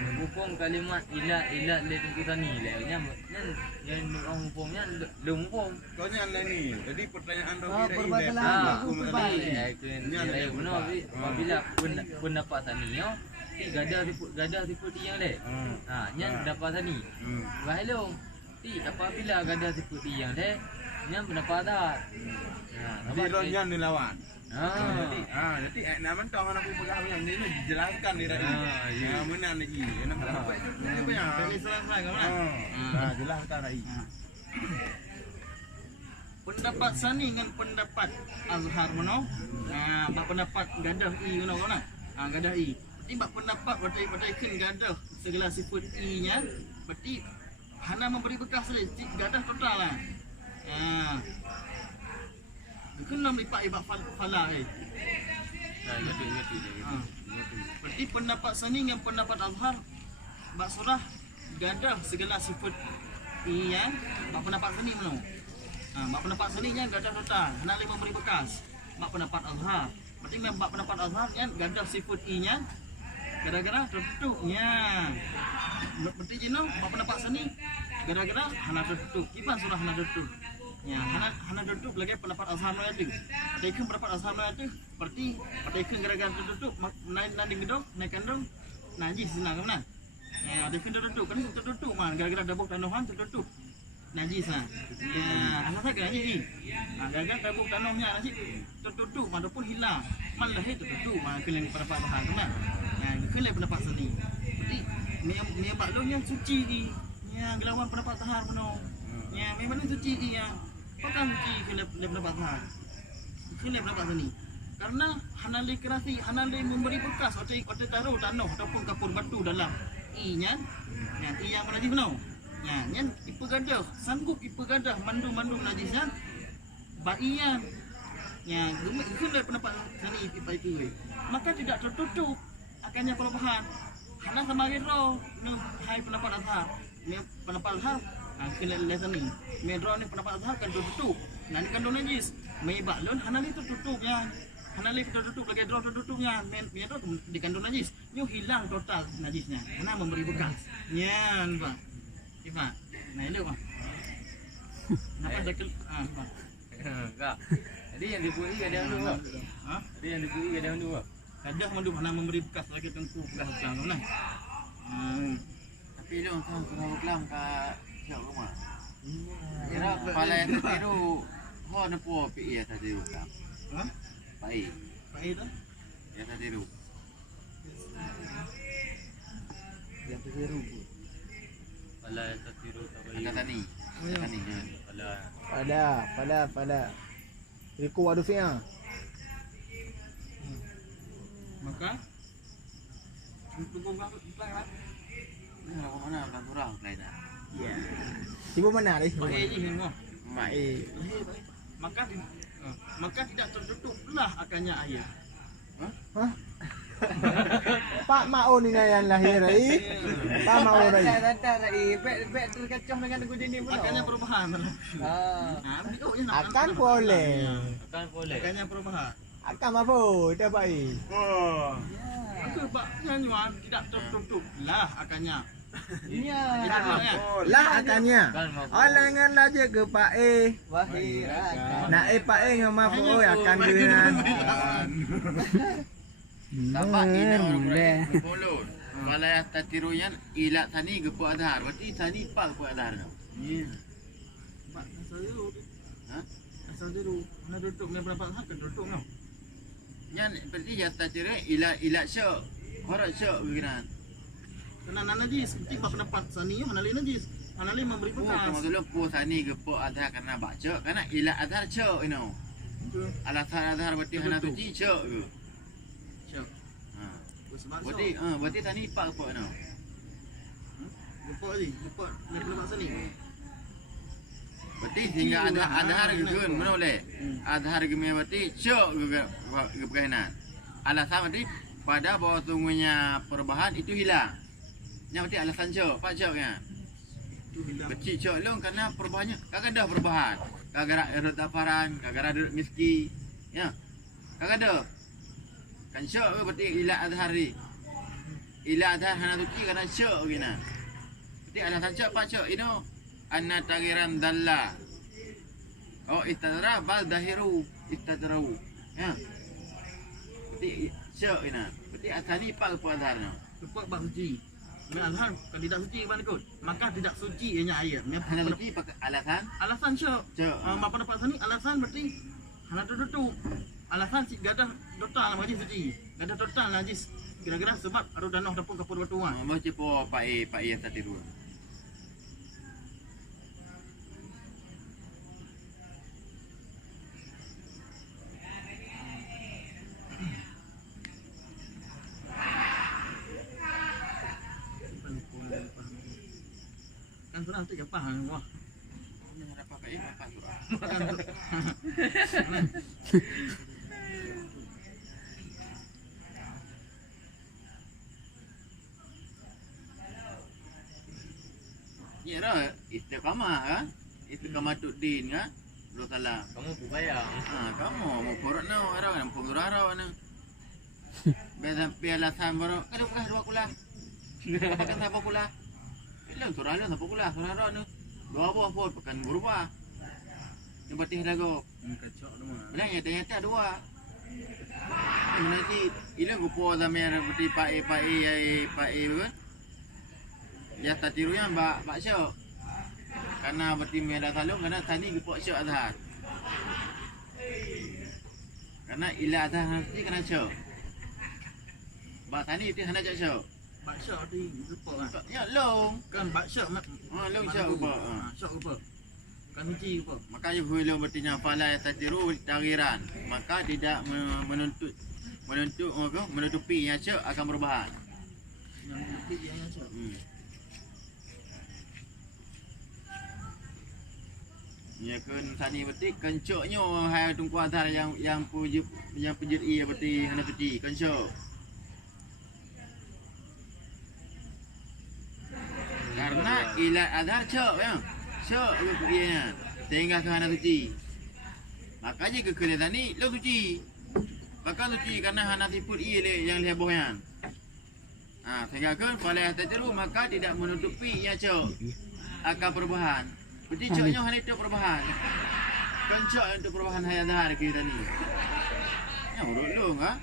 hukum kalimat ilat le tengku tani le nya yang orang hukumnya belum hukum. Kau nya ni. Jadi pertanyaan Oh, Robi perbatalan hukum berbalik. Ya, benar. Apabila pendapat tani yo, gadah tipu dia le. Nya pendapat tani. Bahalong. Apabila gadah tipu dia le, nya pendapat adat. Jadi rohnya ni lawan. Jadi nak mentang anak pegang yang ni dijelaskan ni tadi. Mana lagi? Nak apa itu? Kali selesai kau nak. Jelaskan lagi. Pendapat Sani dengan pendapat Azhar mana? Bak pendapat gadah I mana kau nak? Gadah I. Berarti bak pendapat pada ikan gadah segala sifat I-nya, berarti hana memberi bekas saja, gadah total lah. Kena lipat ibak falah Berarti pendapat Sani dengan pendapat Azhar bak surah gadah segala sifat I yang bak pendapat Sani mana? Bak pendapat Sani nya gadah total, hana boleh memberi bekas. Bak pendapat Azhar, berarti bak pendapat Azhar nya gadah sifat I nya gara-gara tertutuknya. Berarti jino bak pendapat Sani gara-gara hana tertutuk. Iban surah hana tertutuk. Ya, hana duduk lagi pendapat Azhar itu. Ada ikut pendapat Azhar itu, berarti ada ikut gara-gara duduk naik gedong, naik kandung, najis senang kan? Ya, ada ikut duduk kan duduk mah gara-gara dabuk tanuhan duduk. Najis lah. Ya, asal saya najis ni. Gara-gara dabuk tanuhnya najis duduk mah pun hilang. Malah itu duduk mah kena pendapat Azhar kan? Ya, kena pendapat Sani. Jadi ni baklongnya suci ni. Ya, gelawan pendapat Azhar benar. Ya, memang suci dia. Apakah suci kena pendapat Azhar? Kena pendapat Sani. Karena hanali kerasi, hanali memberi bekas otak taruh tanah ataupun kapur batu dalam I-nya. Ya, I yang najis benar. Ya, yang ipa gadah, sanggup ipa gadah mandum najisnya. Baian. Ya, kena pendapat Sani ipa itu. Maka tidak tertutup akannya perubahan. Hana sama roh, hai pendapat Azhar. Ni pendapat Azhar kena lesson ni. Medro ni pendapat Azhar kan tertutup. Nanti kan najis. Mai baklon hanali tertutup ya. Hanali tertutup lagi draw tertutupnya. Medro dikandung najis. Nyo hilang total najisnya. Hana memberi bekas. Nyan, Pak. Ifa. Nah, elok, Pak. Kenapa dekel? Pak. Enggak. Jadi yang dibui ada yang dua. Jadi yang dibui ada yang dua. Kadah mandu hana memberi bekas lagi tengku bekas lang nah. Tapi dong kan kena kelam ka siap rumah. Kira kepala yang tertiru, ho na po pi ya tertiru kan. Baik. Baik tu. Ya tertiru. Yang tertiru. Kepala yang tertiru tak baik. Tani. Tani. Kepala. Pada. Riku ada fiang. Maka tunggu belakang. Nah, mana belakang orang lain dah. Ya. Ibu mana ni? Baik je ni. Baik. Maka tidak tertutuplah akannya ayat. Hah? Pak Mao ni yang lahir ai. Pak Mao rai. Tak bet terkecoh dengan tengku dini pula. Akannya perubahan. Akan boleh. Akannya perubahan. Akan apa? Dah baik. Maka baknya tidak tertutuplah akannya. Ya. Lah akannya. Olanganlah je ke Pak E. Wahir. Nak Pak E dengan Mak O akan dengan. Nampak ini orang berpolon. Kalau yang tertirunya ilat tani gepu Azhar. Berarti tani pak gepu Azhar. Ya. Mak asal dulu. Asal dulu. Nak duduk ni berapa hak kan duduk no. Yang berarti yang tertiru ilat syok. Horok syok begiran. Kena najis. Tiba pendapat Sani hanali najis. Hanali memberi bekas. Dulu pu tani gepu Azhar karena baca. Karena ilat Azhar syok you know. Alasan Azhar berarti hana suci syok ke. Berarti tani pak apa no? Gepok ni, gepok ni pendapat Sani. Berarti sehingga Azhar gegun mana boleh? Azhar gemeh berarti syok ke perkahwinan. Alasan berarti pada bawah tunggunya perubahan itu hilang. Yang berarti alasan syok, pak syoknya. Kecil syok long karena perubahannya kagak ada perubahan. Kagak ada erot aparan, kagak ada miski. Ya. Kagak ada. Kan syok ke berarti ilat Azhar ni. ila adhar hana suci kerana syok gina. Jadi alasan syok pak syok ini anna taghiran dalla. Oh istadra bal dahiru istadrau. Ya. Jadi syok gina. Jadi asani pak ke adharnya. Cepat bab suci. Azhar kalau tidak suci mana kot? Maka tidak suci ianya air. Hana suci pakai alasan Alasan syok. syok. Apa pendapat sini alasan berarti hana tertutup. Alasan si gadah total najis suci. Gadah total najis. Kira-kira sebab aru danau dapur kapur batuan. Mau cepo pak e tadi tu. Kan sudah tu apa wah. Jangan apa pak e apa tu. Kan tu. Ya dah istiqamah kan? Istiqamah tu din kan? Belum salah. Kamu bubayang. Kamu mau korot no, ada kan pengurus arah mana? Biar alasan baru, ada bukan dua kulah. Pakai siapa kulah? Belum surah lu siapa kulah? Surah arah nu. Dua apa pakai berubah. Yang penting lagu. Kacau tu mah. Bilang nyata dua. Nanti ilang gupo zamir berarti pak e kan? Ya tatirunya mbak syok. Karena berarti ada salung karena tani gupo syok azhar. Karena ila azhar nanti kena syok. Mbak tani itu hendak syok. Bak syok tu lupa kan. Ya long. Kan bak syok mak. Long syok gupo. Syok lupa. Kan suci lupa. Makanya boleh berarti fala tatiru taghiran. Maka tidak menutupi yang syok akan perubahan. Yang putih yang syok. Ya kan tani berarti kencoknya hai tungku azhar yang pujud berarti hendak suci kencok. Karena ila azhar syok ya. Syok dia sehingga ke hendak suci. Makanya kekelian tani lo suci. Bahkan suci karena hendak siput yang lebohnya. Sehingga kan fala tatiru maka tidak menutupi ya syok akan perubahan. Berarti coknya hanya itu perubahan. Kencok untuk perubahan hayat azhar kita ni. Ya urut long ah.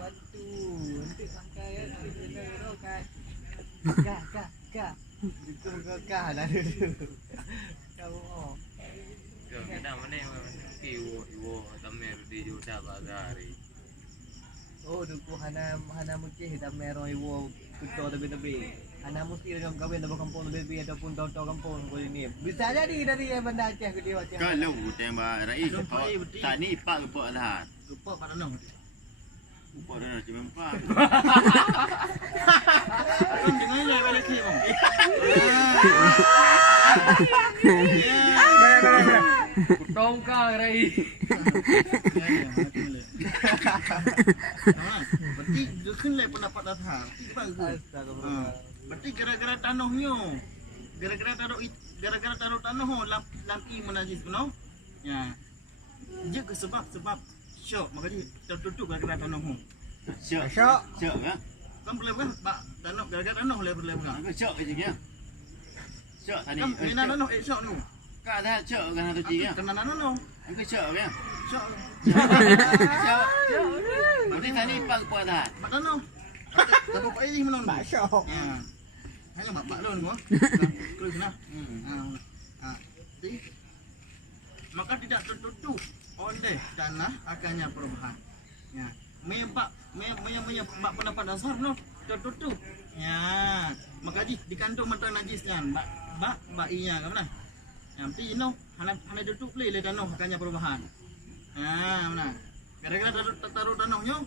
Batu, nanti pakai ya, kita kan. Kak. Kau lah dulu. Kau oh. Kita mana iwo tamer di juta bagari. Oh, duku hana mungkin hitam merah iwo kuto tebi-tebi. Hana mesti orang kawin dari kampung tebi ataupun tahu kampung kau ini. Bisa jadi dari benda Aceh ke dia Aceh. Kalau tembak rais tani pak ke pak azhar. Lupa pada nong. Pak dah cuma pak. Kan dengan ni balik ke bang. Tongkang rai. Berarti dia kenal pendapat azhar. Bagus. Berarti gara-gara tanahnya. Gara-gara taruh tanah lampi menajis benar. Ya. Dia ke sebab syok maka dia tertutup gara-gara tanah. Syok kan? Kan boleh bukan? Tanah gara-gara tanah boleh bukan? Aku syok je dia. Syok tani. Kan kena tanah syok tu. Kak dah syok kan tu ji kan? Kena tanah. Aku syok kan? Syok. Syok. Berarti tani pak ke pak azhar. Mak tanah. Tak apa ini melon. Tak syok. Hanya mak lon gua. Terus nah. Jadi maka tidak tertutup oleh tanah akannya perubahan. Ya. Memang pendapat dasar no tertutup. Ya. Maka dikandung mata najisnya. Bak inya kan benar. Yang penting hanya tutup le tanah akannya perubahan. Benar. Gara-gara taruh tanahnya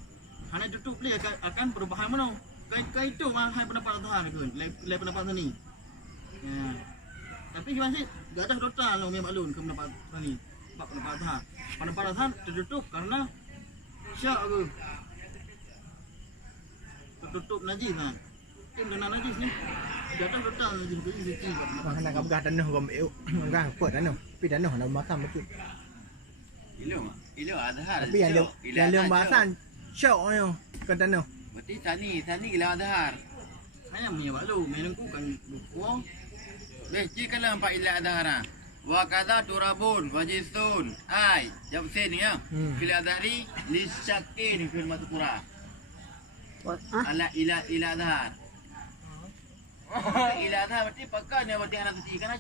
hanya tutup le akan perubahan mana. Kai itu mah hai pendapat dasar kan. Le pendapat sini. Ya. Tapi masih gak ada total lo memang lun ke pendapat sini. Bab pendapat dasar. Pendapat dasar tertutup karena syak ke. Tertutup najis kan. Tim kena najis ni. gadah total lagi bukan rezeki. Hana ka begah tanah rom eu. Begah kuat tanah. Pi tanah nak makan betul. Ilo azhar. Tapi yang dia bahasan syok ni kan tanah. Berarti tani ila azhar. Saya punya balu, menengku kan lupa. Beci kalau empat ila azhar. Wa kadza turabun wajisun. Ai, jawab sen ni ya. Fil azhari lisyakin fil madhkura. Ala ila azhar. Ila azhar berarti pakai ni berarti anak kecil kan